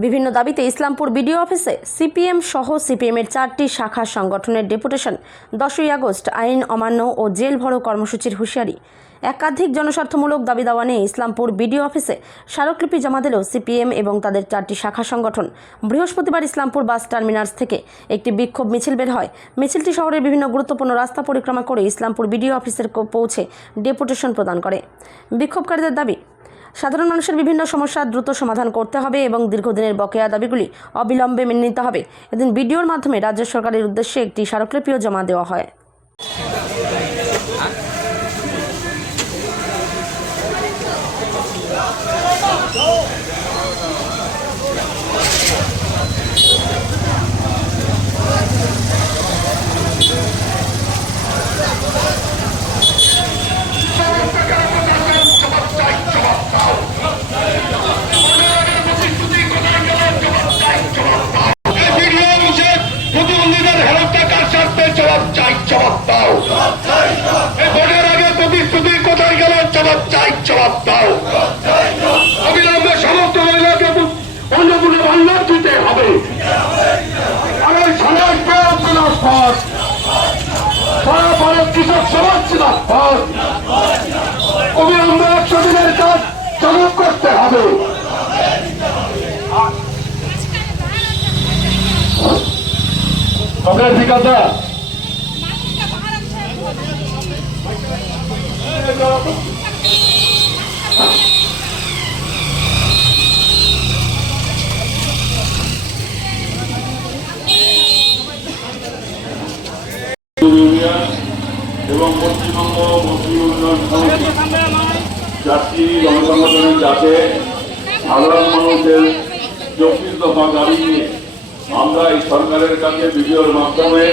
বিভিন্ন দাবিতে ইসলামপুর বিডিও অফিসে সিপিএম সহ সিপিএমের 4টি শাখা সংগঠনের ডেপুটেশন। 10ই আগস্ট আইন অমান্য ও জেল ভরো কর্মসূচির হুঁশিয়ারি। একাধিক জনস্বার্থমূলক দাবি দাওয়া নিয়ে ইসলামপুর বিডিও অফিসে স্মারকলিপি জমা দিল সিপিএম এবং তাদের 4টি শাখা সংগঠন। বৃহস্পতিবার ইসলামপুর বাস টার্মিনাস থেকে একটি বিক্ষোভ মিছিল বের হয়। মিছিলটি শহরের বিভিন্ন গুরুত্বপূর্ণ রাস্তা পরিক্রমা করে ইসলামপুর বিডিও অফিসের পৌঁছে ডেপুটেশন প্রদান করে। বিক্ষোভকারীদের দাবি, সাধারণ মানুষের বিভিন্ন সমস্যা দ্রুত সমাধান করতে হবে এবং দীর্ঘদিনের বকেয়া দাবিগুলি অবিলম্বে মেনে নিতে হবে। এদিন ভিডিওর মাধ্যমে রাজ্য সরকারের উদ্দেশ্যে একটি স্মারকলিপিও জমা দেওয়া হয়। অবিলম্বে সমস্ত মহিলাকে অন্নপূর্ণা দিতে হবে। সারা ভারত কৃষক সমাজ জিন্দাবাদ। অবিলম্বে 100 দিনের কাজ চালু করতে হবে। অগ্রাধিকারটা এবং পশ্চিমবঙ্গ মুসলিম উন্নয়ন সমিতি 4টি জনসংগঠনের যাতে সাধারণ মানুষের 24 দফা দাবি নিয়ে আমরা এই সরকারের কাছে ভিডিওর মাধ্যমে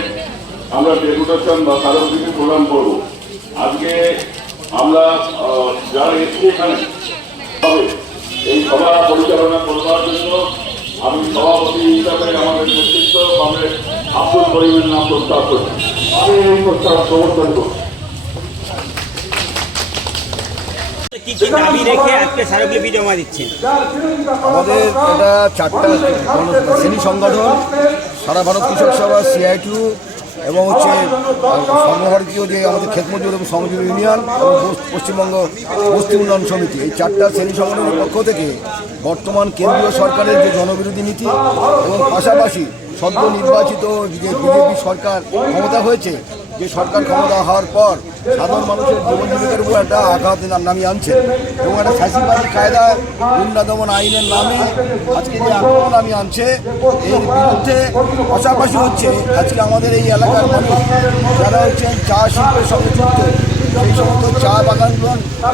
আমরা ডেপুটেশন বা স্মারকলিপি প্রদান করব। আজকে আমরা যারা এসছি এখানে এই সভা পরিচালনা করবার জন্য আমি সভাপতি হিসাবে আমাদের নেতৃত্ব কমরেড আব্দুল করিমের নাম প্রস্তাব করছি। আমি এই প্রস্তাব সমর্থন করছি। আমাদের এটা 4টা শ্রেণী সংগঠন, সারা ভারত কৃষক সভা, CITU এবং সর্বভারতীয় যে আমাদের ক্ষেতমজুর এবং শ্রমজীবী ইউনিয়ন এবং পশ্চিমবঙ্গ বস্তি উন্নয়ন সমিতি, এই 4টা শ্রেণী সংগঠনের পক্ষ থেকে বর্তমান কেন্দ্রীয় সরকারের যে জনবিরোধী নীতি এবং পাশাপাশি সদ্য নির্বাচিত যে বিজেপি সরকার ক্ষমতা হয়েছে, যে সরকার ক্ষমতা হওয়ার পর সাধারণ মানুষের জীবন জীবিকার উপর একটা আঘাত নামিয়ে আনছে এবং একটা ফ্যাসিবাদী কায়দায় গুন্ডা দমন আইনের নামে আজকে যে আক্রমণ নামিয়ে আনছে, এর বিরুদ্ধে পাশাপাশি হচ্ছে আজকে আমাদের এই এলাকার মানুষ যারা হচ্ছেন চা শিল্পের সঙ্গে যুক্ত, সেই সমস্ত চা বাগানগুলো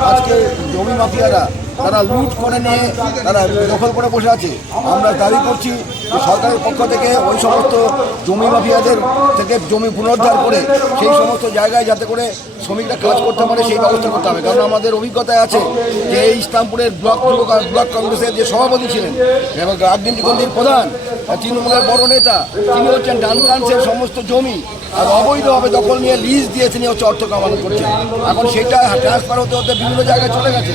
আজকে জমি মাফিয়ারা তারা লুট করে নিয়ে তারা দখল করে বসে আছে। আমরা দাবি করছি যে সরকারের পক্ষ থেকে ওই সমস্ত জমি মাফিয়াদের থেকে জমি পুনরুদ্ধার করে সেই সমস্ত জায়গায় যাতে করে শ্রমিকরা কাজ করতে পারে সেই ব্যবস্থা করতে হবে। কারণ আমাদের অভিজ্ঞতায় আছে যে এই ইসলামপুরের ব্লক কংগ্রেসের যে সভাপতি ছিলেন এবং রাজনীতিগন্ধির প্রধান, তৃণমূলের বড় নেতা, তিনি হচ্ছেন ডান ব্রাঞ্চের সমস্ত জমি আর অবৈধভাবে দখল নিয়ে লিজ দিয়ে তিনি হচ্ছে অর্থ কামানো করছেন। এখন সেটা ট্রান্সফার হতে হতে বিভিন্ন জায়গায় চলে গেছে।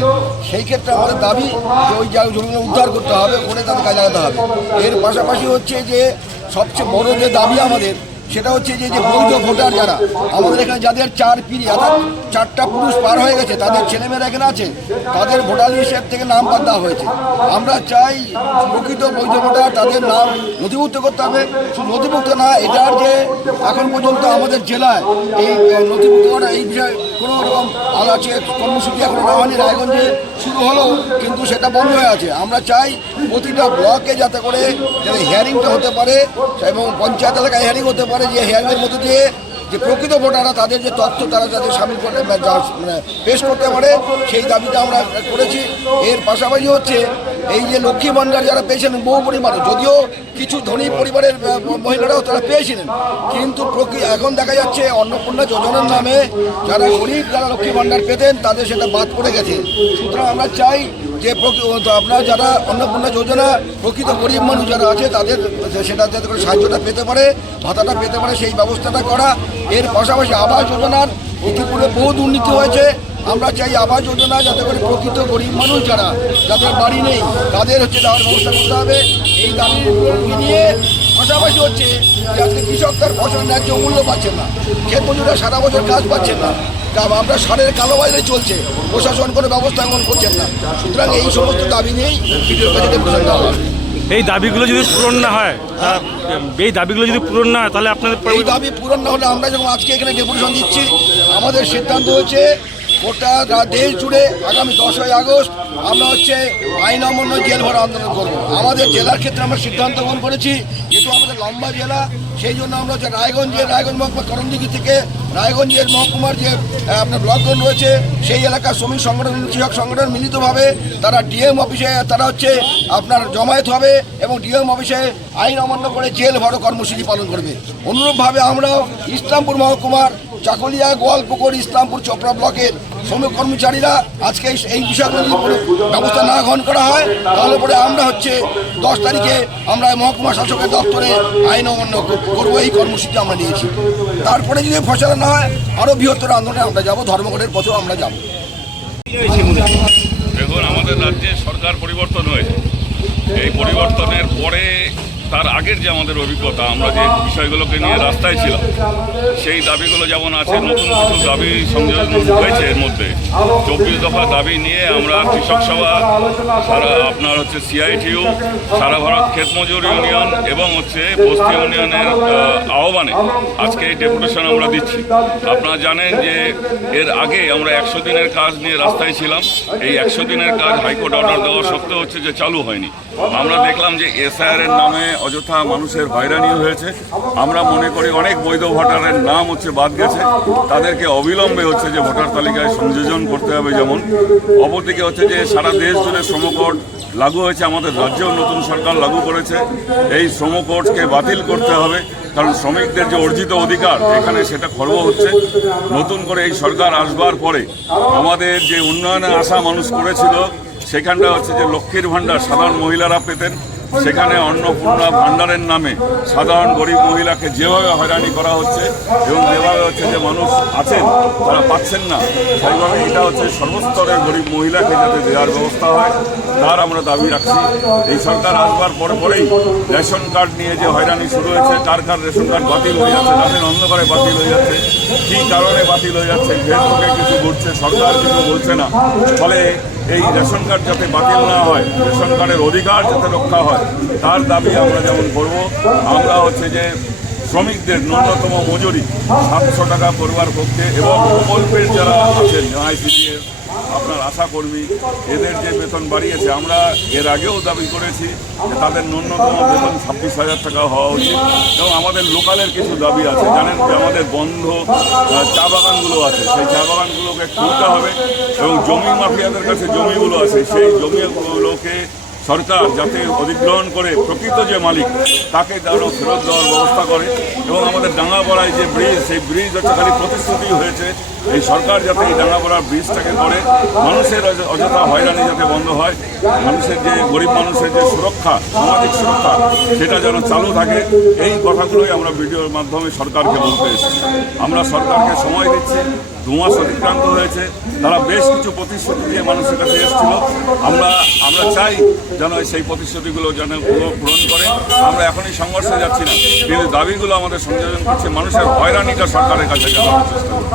সেই ক্ষেত্রে আমাদের দাবি যে ওই জায়গায় জমিগুলো উদ্ধার করতে হবে, করে তাদের কাজে লাগাতে হবে। এর পাশাপাশি হচ্ছে যে সবচেয়ে বড় যে দাবি আমাদের, সেটা হচ্ছে যে বৈধ ভোটার যারা আমাদের এখানে যাদের 4 পিঢ়ি অর্থাৎ 4টা পুরুষ পার হয়ে গেছে, তাদের ছেলেমেয়েরা এখানে আছে, তাদের ভোটার লিস্টের থেকে নাম বাদ দেওয়া হয়েছে। আমরা চাই প্রকৃত বৈধ ভোটার তাদের নাম নথিভুক্ত করতে হবে। শুধু নথিভুক্ত না, এটার যে এখন পর্যন্ত আমাদের জেলায় এই নথিভুক্ত করা এই বিষয়ে কোনো রকম আছে কর্মসূচি এখনো না হয়নি। রায়গঞ্জে শুরু হলো কিন্তু সেটা বন্ধ হয়ে আছে। আমরা চাই প্রতিটা ব্লকে যাতে করে হিয়ারিংটা হতে পারে এবং পঞ্চায়েত এলাকায় হিয়ারিং হতে পারে, যে হিয়ারিংয়ের মধ্যে দিয়ে যে প্রকৃত ভোটাররা তাদের যে তথ্য তারা যাতে সামিল করে মানে পেশ করতে পারে, সেই দাবিটা আমরা করেছি। এর পাশাপাশি হচ্ছে এই যে লক্ষ্মী ভাণ্ডার যারা পেয়েছেন বহু পরিবারে, যদিও কিছু ধনী পরিবারের মহিলারাও তারা পেয়েছিলেন, কিন্তু এখন দেখা যাচ্ছে অন্নপূর্ণা যোজনার নামে যারা গরিব, যারা লক্ষ্মী ভাণ্ডার পেতেন, তাদের সেটা বাদ পড়ে গেছে। সুতরাং আমরা চাই যে আপনারা যারা অন্নপূর্ণা যোজনা প্রকৃত গরিব মানুষ যারা আছে তাদের সেটা যাতে করে সাহায্যটা পেতে পারে, ভাতাটা পেতে পারে, সেই ব্যবস্থাটা করা। এর পাশাপাশি আবাস যোজনার ইতিপূর্বে বহু দুর্নীতি হয়েছে, আমরা চাই আবাস যোজনা যাতে করে প্রকৃত গরিব মানুষ যারা যাদের বাড়ি নেই তাদের হচ্ছে দেওয়ার ব্যবস্থা করতে হবে। এই দাবিগুলো নিয়ে পাশাপাশি হচ্ছে যে আজকে কৃষক তার ফসল ন্যায্য মূল্য পাচ্ছেন না, ক্ষেত মজুররা সারা বছর কাজ পাচ্ছেন না, আমরা সারের কালোবাজারে চলছে, প্রশাসন কোনো ব্যবস্থা গ্রহণ করছেন না। সুতরাং এই সমস্ত দাবি নিয়েই ভিডিওর কাছে ডেপুটেশন দেওয়া হবে। এই দাবিগুলো যদি পূরণ না হয় তাহলে আপনাদের এই দাবি পূরণ না হলে আমরা যখন আজকে এখানে ডেপুটেশন দিচ্ছি, আমাদের সিদ্ধান্ত হচ্ছে গোটা দেশ জুড়ে আগামী 10ই আগস্ট আমরা হচ্ছে আইন অমান্য জেল ভরা আন্দোলন করব। আমাদের জেলার ক্ষেত্রে আমরা সিদ্ধান্ত গ্রহণ করেছি, যেহেতু আমাদের লম্বা জেলা, সেই জন্য আমরা হচ্ছে রায়গঞ্জ মহকুমা করণদিঘি থেকে রায়গঞ্জের মহকুমার যে আপনার ব্লকগণ রয়েছে সেই এলাকার শ্রমিক সংগঠন কৃষক সংগঠন মিলিতভাবে তারা ডিএম অফিসে তারা হচ্ছে আপনার জমায়েত হবে এবং ডিএম অফিসে আইন অমান্য করে জেল ভরো কর্মসূচি পালন করবে। অনুরূপভাবে আমরাও ইসলামপুর মহকুমার চাকলিয়া, গোয়ালপুকুর, ইসলামপুর, চোপড়া ব্লকের শ্রমিক কর্মচারীরা আজকে এই বিষয়গুলো ব্যবস্থা না গ্রহণ করা হয় তাহলে পরে আমরা হচ্ছে 10 তারিখে আমরা মহকুমা শাসকের দপ্তরে আইন অমান্য করবো, এই কর্মসূচি আমরা নিয়েছি। তারপরে যদি ফসল না হয় আরও বৃহত্তর আন্দোলনে আমরা যাব, ধর্মঘটের পথেও আমরা যাব। দেখুন, আমাদের রাজ্যে সরকার পরিবর্তন হয়েছে। এই পরিবর্তনের পরে তার আগের যে আমাদের অভিজ্ঞতা, আমরা যে বিষয়গুলোকে নিয়ে রাস্তায় ছিলাম, সেই দাবিগুলো যেমন আছে, নতুন কিছু দাবি সংযোজন হয়েছে। এর মধ্যে 24 দফা দাবি নিয়ে আমরা কৃষক সভা, আপনার হচ্ছে সিআইটিইউ, সারা ভারত ক্ষেত মজুর ইউনিয়ন এবং হচ্ছে বস্তি ইউনিয়নের আহ্বানে আজকে এই ডেপুটেশন আমরা দিচ্ছি। আপনারা জানেন যে এর আগে আমরা 100 দিনের কাজ নিয়ে রাস্তায় ছিলাম। এই 100 দিনের কাজ হাইকোর্ট অর্ডার দেওয়া সত্ত্বেও হচ্ছে যে চালু হয়নি। আমরা দেখলাম যে এসআইআর এর নামে অযথা মানুষের হয়রানি হয়েছে। আমরা মনে করি অনেক বৈধ ভোটারের নাম হচ্ছে বাদ গেছে, তাদেরকে অবিলম্বে হচ্ছে যে ভোটার তালিকায় সংযোজন করতে হবে। যেমন অপরদিকে হচ্ছে যে সারা দেশ জুড়ে শ্রমকোড লাগু হয়েছে, আমাদের রাজ্যেও নতুন সরকার লাগু করেছে। এই শ্রমকোডকে বাতিল করতে হবে, কারণ শ্রমিকদের যে অর্জিত অধিকার এখানে সেটা খর্ব হচ্ছে। নতুন করে এই সরকার আসবার পরে আমাদের যে উন্নয়নে আশা মানুষ করেছিল, সেখানটা হচ্ছে যে লক্ষ্মীর ভাণ্ডার সাধারণ মহিলারা পেতেন, সেখানে অন্নপূর্ণা ভাণ্ডারের নামে সাধারণ গরিব মহিলাকে যেভাবে হয়রানি করা হচ্ছে এবং যেভাবে হচ্ছে যে মানুষ আছেন তারা পাচ্ছেন না, সেইভাবে এটা হচ্ছে সর্বস্তরের গরিব মহিলাকে যাতে দেওয়ার ব্যবস্থা হয় তার আমরা দাবি রাখছি। এই সরকার আসবার পরেই রেশন কার্ড নিয়ে যে হয়রানি শুরু হয়েছে, কার রেশন কার্ড বাতিল হয়ে যাচ্ছে, রাতের অন্ধকারে বাতিল হয়ে যাচ্ছে, কী কারণে বাতিল হয়ে যাচ্ছে, ফেসবুকে কিছু ঘুরছে, সরকার কিছু বলছে না। ফলে এই রেশন কার্ড যাতে বাতিল না হয়, রেশন কার্ডের অধিকার যাতে রক্ষা হয়, তার দাবি আমরা যেমন করব। আমরা হচ্ছে যে শ্রমিকদের ন্যূনতম মজুরি 700 টাকা করবার পক্ষে এবং প্রকল্পের যারা আছেন আইসিডিএস, আপনার আশাকর্মী, এদের যে বেতন বাড়িয়েছে, আমরা এর আগেও দাবি করেছি যে তাদের ন্যূনতম বেতন 26,000 টাকা হওয়া উচিত। এবং আমাদের লোকালের কিছু দাবি আছে, জানেন যে আমাদের বন্ধ চা বাগানগুলো আছে, সেই চা বাগানগুলোকে খুলতে হবে এবং জমি মাফিয়াদের কাছে জমিগুলো আছে, সেই জমিগুলোকে সরকার যাতে অধিগ্রহণ করে প্রকৃত যে মালিক তাকে আরও ফেরত দেওয়ার ব্যবস্থা করে। এবং আমাদের ডাঙ্গাপাড়ায় যে ব্রিজ, সেই ব্রিজ হচ্ছে খালি প্রতিশ্রুতি হয়েছে। এই সরকার যাতে এই ডাঙ্গাপাড়ার ব্রিজটাকে করে মানুষের অযথা হয়রানি যাতে বন্ধ হয়, মানুষের যে গরিব মানুষের যে সুরক্ষা, সামাজিক সুরক্ষা, সেটা যেন চালু থাকে, এই কথাগুলোই আমরা ভিডিওর মাধ্যমে সরকারকে বলতে এসেছি। আমরা সরকারকে সময় দিচ্ছি, 2 মাস অতিক্রান্ত হয়েছে, তারা বেশ কিছু প্রতিশ্রুতি দিয়ে মানুষের কাছে এসেছিল। আমরা চাই যেন সেই প্রতিশ্রুতিগুলো যেন পূরণ করে। আমরা এখনই সংঘর্ষে যাচ্ছি না, কিন্তু দাবিগুলো আমাদের সংযোজন করছে, মানুষের হয়রানিটা সরকারের কাছে জানানোর চেষ্টা করছি।